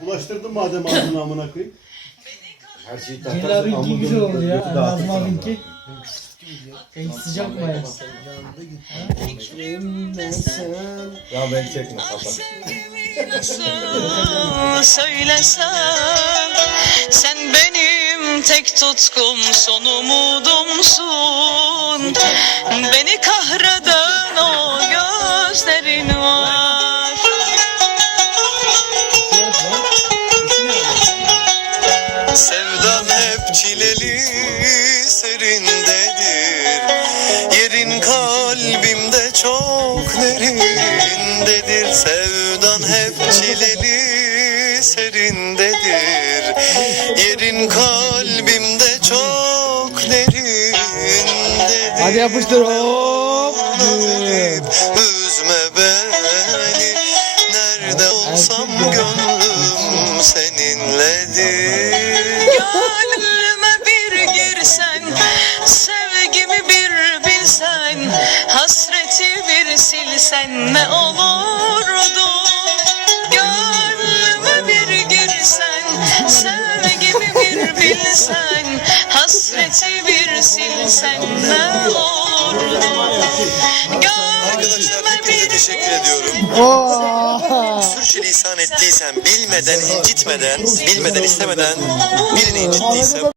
Bulaştırdın madem ağzını amına koyayım. Her şeyi takarsan abinki amudunu güzel oldu ya. Nazım abinki. En sıcak mı ya? Ya ben çekme kapat. söylesem Sen benim tek tutkum son umudumsun Beni kahreden Sevdam hep çileli serindedir. Yerin kalbimde çok derindedir. Sevdan hep çileli serindedir. Yerin kalbimde çok derindedir. Hadi yapıştır hop. Üzme beni. Nerede olsam gönlüm seninledir Gönlüme bir girsen Sevgimi bir bilsen Hasreti bir silsen ne olurdu? Gönlüme bir girsen Sevgimi bir bilsen Hasreti bir silsen ne olurdu? Arkadaşlar Gönlüme hepinize bir teşekkür ediyorum. Oo. Sürçülisan ettiysem bilmeden, incitmeden, bilmeden istemeden birini incittiysem